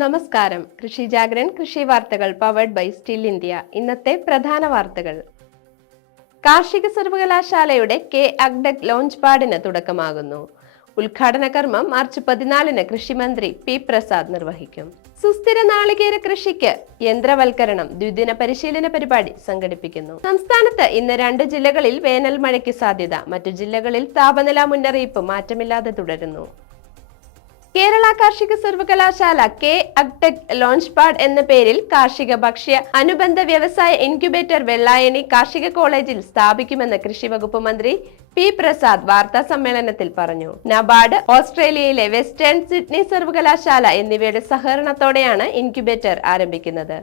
നമസ്കാരം. കൃഷി ജാഗ്രൻ കൃഷി വാർത്തകൾ പവർഡ് ബൈ സ്റ്റിൽ ഇന്ത്യ ഇന്നത്തെ പ്രധാന വാർത്തകൾ. കാർഷിക സർവകലാശാലയുടെ കെ അഗ്ഡക് ലോഞ്ച് പാഡിന് തുടക്കമാകുന്നു. ഉദ്ഘാടന കർമ്മം മാർച്ച് പതിനാലിന് കൃഷിമന്ത്രി പി പ്രസാദ് നിർവഹിക്കും. സുസ്ഥിര നാളികേര കൃഷിക്ക് യന്ത്രവൽക്കരണം ദ്വിദിന പരിശീലന പരിപാടി സംഘടിപ്പിക്കുന്നു. സംസ്ഥാനത്ത് ഇന്ന് രണ്ട് ജില്ലകളിൽ വേനൽ മഴയ്ക്ക് സാധ്യത. മറ്റു ജില്ലകളിൽ താപനില മുന്നറിയിപ്പ് മാറ്റമില്ലാതെ തുടരുന്നു. കേരള കാർഷിക സർവകലാശാല കെ അഗ്ടെക് ലോഞ്ച് പാഡ് എന്ന പേരിൽ കാർഷിക ഭക്ഷ്യ അനുബന്ധ വ്യവസായ ഇൻക്യുബേറ്റർ വെള്ളായണി കാർഷിക കോളേജിൽ സ്ഥാപിക്കുമെന്ന് കൃഷി വകുപ്പ് മന്ത്രി പി പ്രസാദ് വാർത്താ സമ്മേളനത്തിൽ പറഞ്ഞു. നബാർഡ് ഓസ്ട്രേലിയയിലെ വെസ്റ്റേൺ സിഡ്നി സർവകലാശാല എന്നിവയുടെ സഹകരണത്തോടെയാണ് ഇൻക്യുബേറ്റർ ആരംഭിക്കുന്നത്.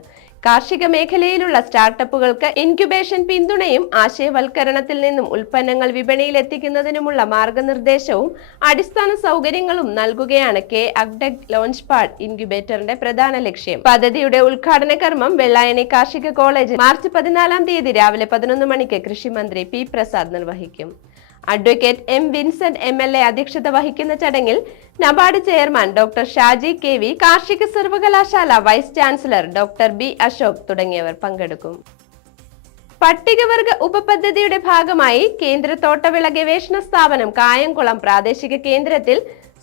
കാർഷിക മേഖലയിലുള്ള സ്റ്റാർട്ടപ്പുകൾക്ക് ഇൻക്യുബേഷൻ പിന്തുണയും ആശയവൽക്കരണത്തിൽ നിന്നും ഉൽപ്പന്നങ്ങൾ വിപണിയിൽ എത്തിക്കുന്നതിനുമുള്ള മാർഗനിർദ്ദേശവും അടിസ്ഥാന സൗകര്യങ്ങളും നൽകുകയാണ് കെ അഗ്ഡക് ലോഞ്ച് പാഡ് ഇൻക്യുബേറ്ററിന്റെ പ്രധാന ലക്ഷ്യം. പദ്ധതിയുടെ ഉദ്ഘാടന കർമ്മം വെള്ളായണി കാർഷിക കോളേജ് മാർച്ച് പതിനാലാം തീയതി രാവിലെ പതിനൊന്ന് മണിക്ക് കൃഷിമന്ത്രി പി പ്രസാദ് നിർവഹിക്കും. Advocate M Vincent M L A അധ്യക്ഷത വഹിക്കുന്ന ചടങ്ങിൽ NABARD chairman doctor Shaji K V കാർഷിക സർവകലാശാല vice chancellor doctor B Ashok തുടങ്ങിയവർ പങ്കെടുക്കും. പട്ടികവർഗ ഉപപദ്ധതിയുടെ ഭാഗമായി കേന്ദ്ര തോട്ടവിള ഗവേഷണ സ്ഥാപനം കായംകുളം പ്രാദേശിക കേന്ദ്രത്തിൽ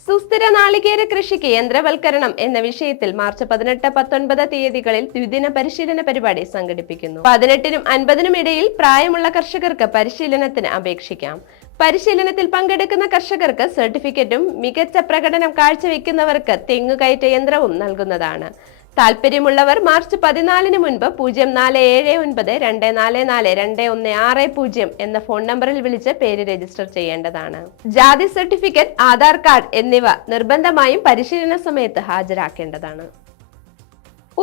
സുസ്ഥിര നാളികേര കൃഷിക്ക് യന്ത്രവൽക്കരണം എന്ന വിഷയത്തിൽ മാർച്ച് പതിനെട്ട് പത്തൊൻപത് തീയതികളിൽ ദ്വിദിന പരിശീലന പരിപാടി സംഘടിപ്പിക്കുന്നു. പതിനെട്ടിനും അൻപതിനും ഇടയിൽ പ്രായമുള്ള കർഷകർക്ക് പരിശീലനത്തിന് അപേക്ഷിക്കാം. പരിശീലനത്തിൽ പങ്കെടുക്കുന്ന കർഷകർക്ക് സർട്ടിഫിക്കറ്റും മികച്ച പ്രകടനം കാഴ്ചവെക്കുന്നവർക്ക് തെങ്ങുകയറ്റ യന്ത്രവും നൽകുന്നതാണ്. താല്പര്യമുള്ളവർ മാർച്ച് പതിനാലിന് മുൻപ് പൂജ്യം നാല് ഏഴ് ഒൻപത് രണ്ട് നാല് നാല് രണ്ട് ഒന്ന് ആറ് പൂജ്യം എന്ന ഫോൺ നമ്പറിൽ വിളിച്ച് പേര് രജിസ്റ്റർ ചെയ്യേണ്ടതാണ്. ജാതി സർട്ടിഫിക്കറ്റ് ആധാർ കാർഡ് എന്നിവ നിർബന്ധമായും പരിശീലന സമയത്ത് ഹാജരാക്കേണ്ടതാണ്.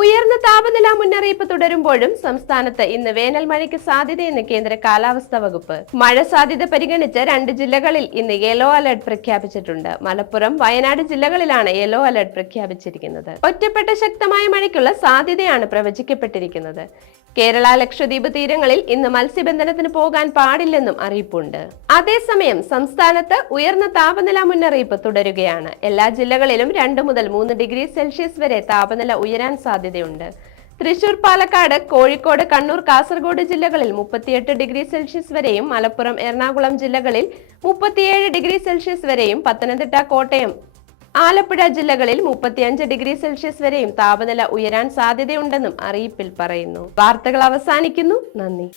ഉയർന്ന താപനില മുന്നറിയിപ്പ് തുടരുമ്പോഴും സംസ്ഥാനത്ത് ഇന്ന് വേനൽ മഴയ്ക്ക് സാധ്യതയെന്ന് കേന്ദ്ര കാലാവസ്ഥാ വകുപ്പ്. മഴ സാധ്യത പരിഗണിച്ച് രണ്ട് ജില്ലകളിൽ ഇന്ന് യെല്ലോ അലർട്ട് പ്രഖ്യാപിച്ചിട്ടുണ്ട്. മലപ്പുറം വയനാട് ജില്ലകളിലാണ് യെല്ലോ അലർട്ട് പ്രഖ്യാപിച്ചിരിക്കുന്നത്. ഒറ്റപ്പെട്ട ശക്തമായ മഴയ്ക്കുള്ള സാധ്യതയാണ് പ്രവചിക്കപ്പെട്ടിരിക്കുന്നത്. കേരള ലക്ഷദ്വീപ് തീരങ്ങളിൽ ഇന്ന് മത്സ്യബന്ധനത്തിന് പോകാൻ പാടില്ലെന്നും അറിയിപ്പുണ്ട്. അതേസമയം സംസ്ഥാനത്ത് ഉയർന്ന താപനില മുന്നറിയിപ്പ് തുടരുകയാണ്. എല്ലാ ജില്ലകളിലും രണ്ട് മുതൽ മൂന്ന് ഡിഗ്രി സെൽഷ്യസ് വരെ താപനില ഉയരാൻ സാധ്യതയുണ്ട്. തൃശൂർ പാലക്കാട് കോഴിക്കോട് കണ്ണൂർ കാസർഗോഡ് ജില്ലകളിൽ മുപ്പത്തിയെട്ട് ഡിഗ്രി സെൽഷ്യസ് വരെയും മലപ്പുറം എറണാകുളം ജില്ലകളിൽ മുപ്പത്തിയേഴ് ഡിഗ്രി സെൽഷ്യസ് വരെയും പത്തനംതിട്ട കോട്ടയം ആലപ്പുഴ ജില്ലകളിൽ മുപ്പത്തിയഞ്ച് ഡിഗ്രി സെൽഷ്യസ് വരെയും താപനില ഉയരാൻ സാധ്യതയുണ്ടെന്നും അറിയിപ്പിൽ പറയുന്നു. വാർത്തകൾ അവസാനിക്കുന്നു. നന്ദി.